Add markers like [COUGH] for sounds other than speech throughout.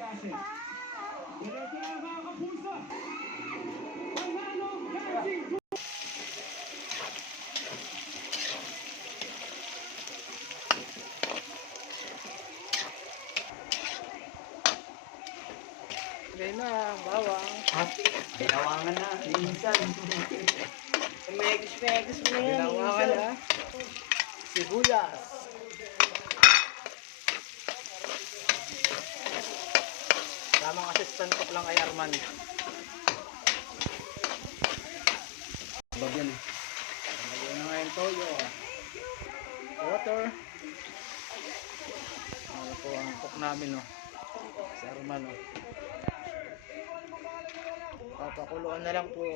passes. Diretso na mga kapuso. Pangalong dancing to na, bawang. Ha? Ginawangan na, minsan. Megas-megas mo na yan. Ginawangan na. Sibulas. Tamang assistant cook lang kay Arman. Bag yan eh. Lagay na nga yung toyo. Water. Ano po ang cook namin, no? Si Arman, no? Papakuluan na lang po.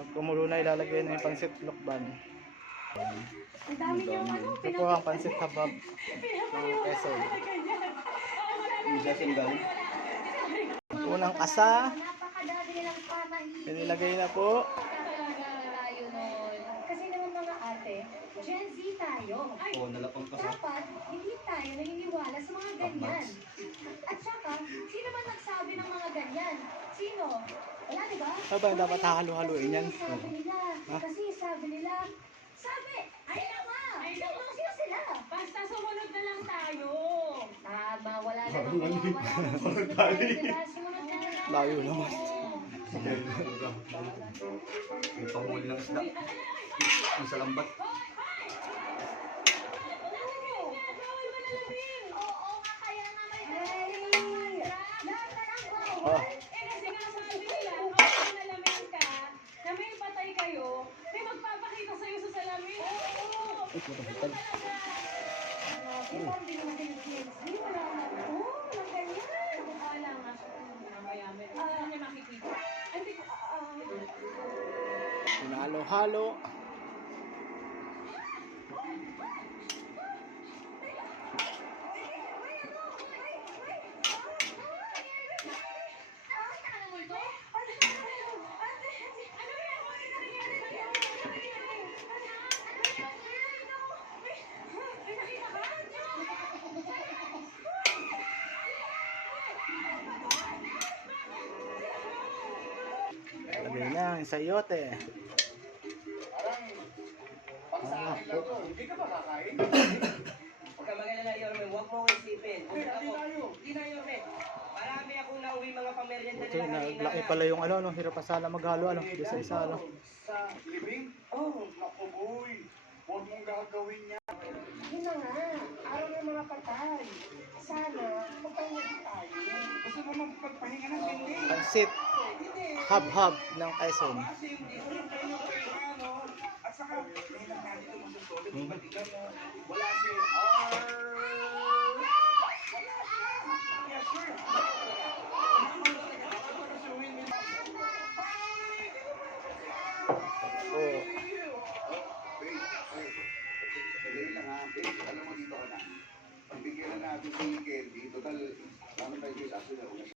Pag kumulo na, ilalagay na yung pansit lokban. Ang dami niyo ano, Ito po ang pansit habab ng Quezon. Minsan singgal. Unang kasa, inilagay na po. Kasi naman mga ate, Gen Z tayo. Oo, nalapang ka sa. Dapat, hindi tayo naniniwala sa mga ganyan. At saka, sino man nagsabi ng mga ganyan? Sino? Wala, di ba? Ano ba, dapat hahalo-haluin yan? Kasi sabi nila, kasi sabi nila, sabi, ay nawa, sino, sino sila? Basta sumunod na lang tayo. Tama, wala [LAUGHS] na wala na Sumunod na Layo naman. May panghuli ng isda. Ang salambat. Oo nga, kaya nga may Ay, lahat na lang bawal. Oh, Eh hinalo-halo. Lagay na ang sayote. Ah, Huwag ka magalala, Yorme. Huwag mo isipin. Kung ako, hindi na, Yorme. Marami akong nauwi mga pamerienda ito nila na, kanina. laki pala yung ano, no, hirap pa sana maghalo, ano, isa isa, ano. sa libing? Oh, Naku boy, huwag mong gagawin yan. Yun na nga. Araw ng mga patay. Sana, magpahinga tayo. Gusto naman pagpahinga ng hindi. Pansit, hab-hab ng Quezon. Kasi yung dito yung kayo ano, at saka, may nagkali ito ng susulit, Hmm. ba't wala si R. Wala siya. Yes, sir. Oh, Wait, wait. Sandali lang ha. Alam mo dito ka na. Pagbigyan na natin si Candy. Total, ano tayo sa